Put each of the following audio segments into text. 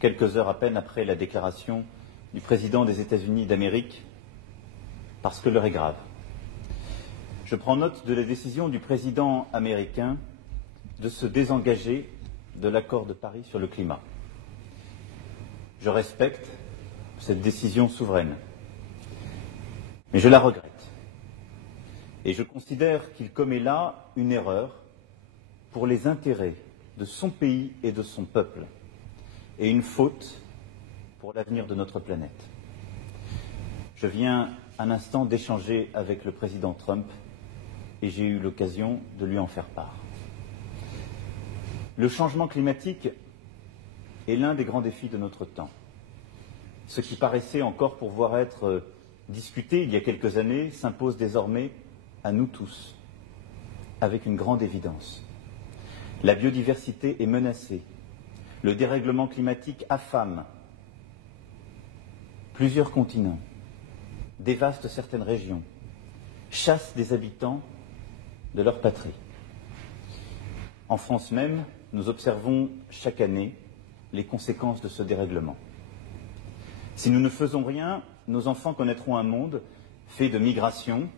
quelques heures à peine après la déclaration du président des États-Unis d'Amérique, parce que l'heure est grave. Je prends note de la décision du président américain de se désengager de l'accord de Paris sur le climat. Je respecte cette décision souveraine, mais je la regrette. Et je considère qu'il commet là une erreur pour les intérêts de son pays et de son peuple, et une faute pour l'avenir de notre planète. Je viens un instant d'échanger avec le président Trump et j'ai eu l'occasion de lui en faire part. Le changement climatique est l'un des grands défis de notre temps. Ce qui paraissait encore pouvoir être discuté il y a quelques années s'impose désormais à nous tous, avec une grande évidence. La biodiversité est menacée. Le dérèglement climatique affame plusieurs continents, dévaste certaines régions, chasse des habitants de leur patrie. En France même, nous observons chaque année les conséquences de ce dérèglement. Si nous ne faisons rien, nos enfants connaîtront un monde fait de migrations,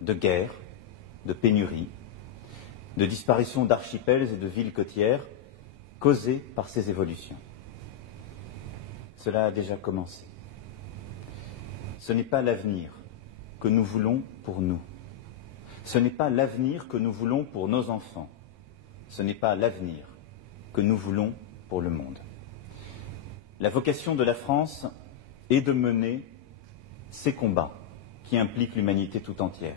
de guerres, de pénuries, de disparition d'archipels et de villes côtières causées par ces évolutions. Cela a déjà commencé. Ce n'est pas l'avenir que nous voulons pour nous. Ce n'est pas l'avenir que nous voulons pour nos enfants. Ce n'est pas l'avenir que nous voulons pour le monde. La vocation de la France est de mener ces combats qui impliquent l'humanité tout entière.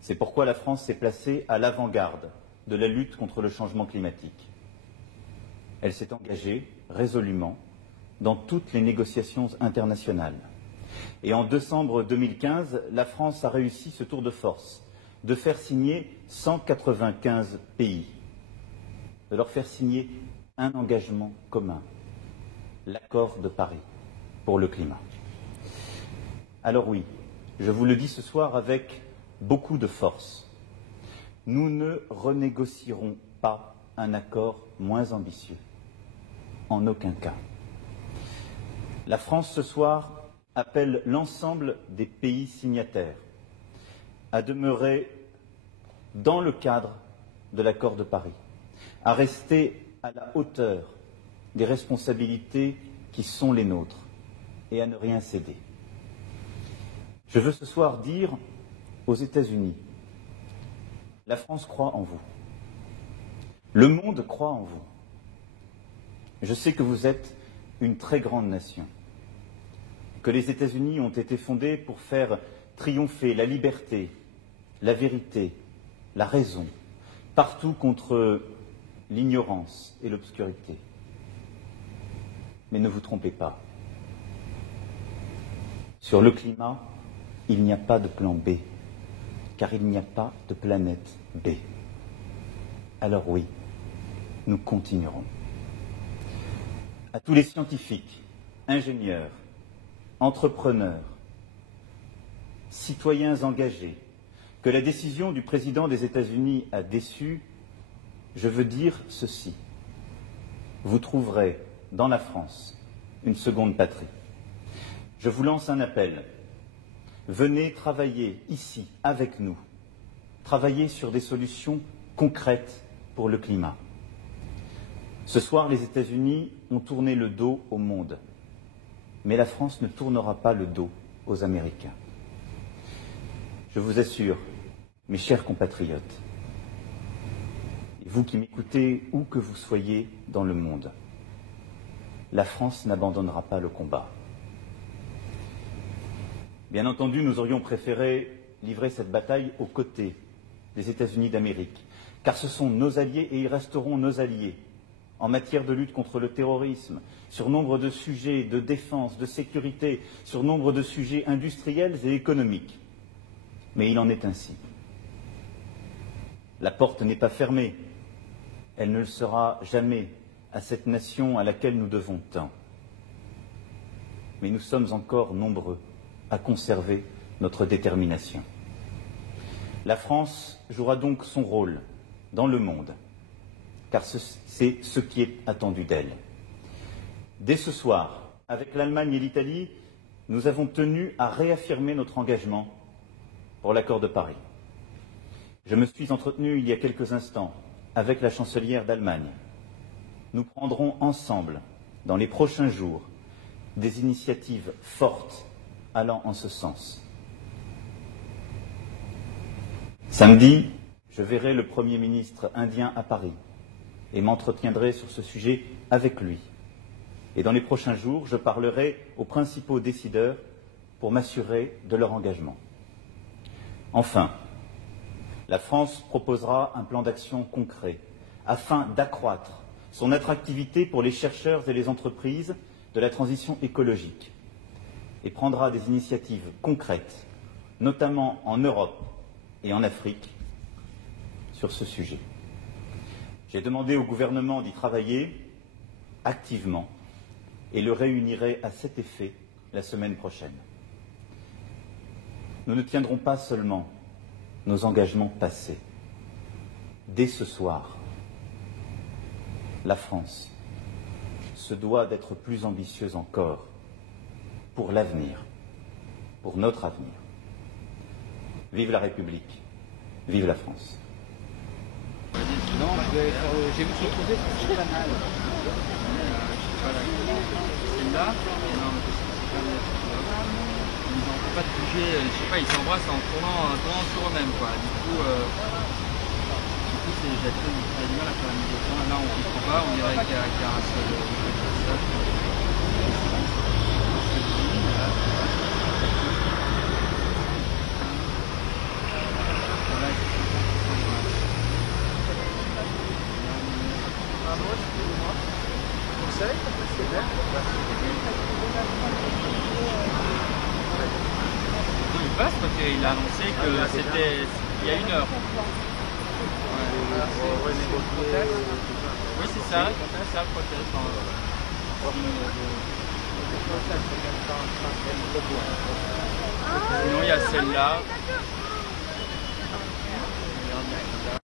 C'est pourquoi la France s'est placée à l'avant-garde de la lutte contre le changement climatique. Elle s'est engagée résolument dans toutes les négociations internationales. Et en décembre 2015, la France a réussi ce tour de force de faire signer 195 pays, de leur faire signer un engagement commun, l'accord de Paris pour le climat. Alors oui, je vous le dis ce soir avec beaucoup de force. Nous ne renégocierons pas un accord moins ambitieux. En aucun cas. La France, ce soir, appelle l'ensemble des pays signataires à demeurer dans le cadre de l'accord de Paris, à rester à la hauteur des responsabilités qui sont les nôtres et à ne rien céder. Je veux ce soir dire aux États-Unis, la France croit en vous. Le monde croit en vous. Je sais que vous êtes une très grande nation, que les États-Unis ont été fondés pour faire triompher la liberté, la vérité, la raison, partout contre l'ignorance et l'obscurité. Mais ne vous trompez pas. Sur le climat, il n'y a pas de plan B, car il n'y a pas de planète B. Alors oui, nous continuerons. À tous les scientifiques, ingénieurs, entrepreneurs, citoyens engagés, que la décision du président des États-Unis a déçus, je veux dire ceci. Vous trouverez dans la France une seconde patrie. Je vous lance un appel. Venez travailler ici avec nous, travailler sur des solutions concrètes pour le climat. Ce soir, les États-Unis ont tourné le dos au monde, mais la France ne tournera pas le dos aux Américains. Je vous assure, mes chers compatriotes, et vous qui m'écoutez où que vous soyez dans le monde, la France n'abandonnera pas le combat. Bien entendu, nous aurions préféré livrer cette bataille aux côtés des États-Unis d'Amérique, car ce sont nos alliés et ils resteront nos alliés en matière de lutte contre le terrorisme, sur nombre de sujets de défense, de sécurité, sur nombre de sujets industriels et économiques. Mais il en est ainsi. La porte n'est pas fermée. Elle ne le sera jamais à cette nation à laquelle nous devons tant. Mais nous sommes encore nombreux à conserver notre détermination. La France jouera donc son rôle dans le monde, car c'est ce qui est attendu d'elle. Dès ce soir, avec l'Allemagne et l'Italie, nous avons tenu à réaffirmer notre engagement pour l'accord de Paris. Je me suis entretenu il y a quelques instants avec la chancelière d'Allemagne. Nous prendrons ensemble, dans les prochains jours, des initiatives fortes allant en ce sens. Samedi, je verrai le Premier ministre indien à Paris et m'entretiendrai sur ce sujet avec lui. Et dans les prochains jours, je parlerai aux principaux décideurs pour m'assurer de leur engagement. Enfin, la France proposera un plan d'action concret afin d'accroître son attractivité pour les chercheurs et les entreprises de la transition écologique et prendra des initiatives concrètes, notamment en Europe et en Afrique, sur ce sujet. J'ai demandé au gouvernement d'y travailler activement et le réunirai à cet effet la semaine prochaine. Nous ne tiendrons pas seulement nos engagements passés. Dès ce soir, la France se doit d'être plus ambitieuse encore pour l'avenir, pour notre avenir. Vive la République, vive la France. Non, j'ai vu ce projet, c'est pas mal. Celle-là, ils n'en font pas de bouger, je sais pas, ils s'embrassent en tournant sur eux-mêmes, quoi. Du coup, j'ai du mal à faire la mise au point. Là, on ne comprend pas, on dirait qu'il y a un seul personne. Il passe parce qu'il a annoncé que c'était il y a 1 heure. Oui, c'est ça le proteste. Sinon, il y a celle-là.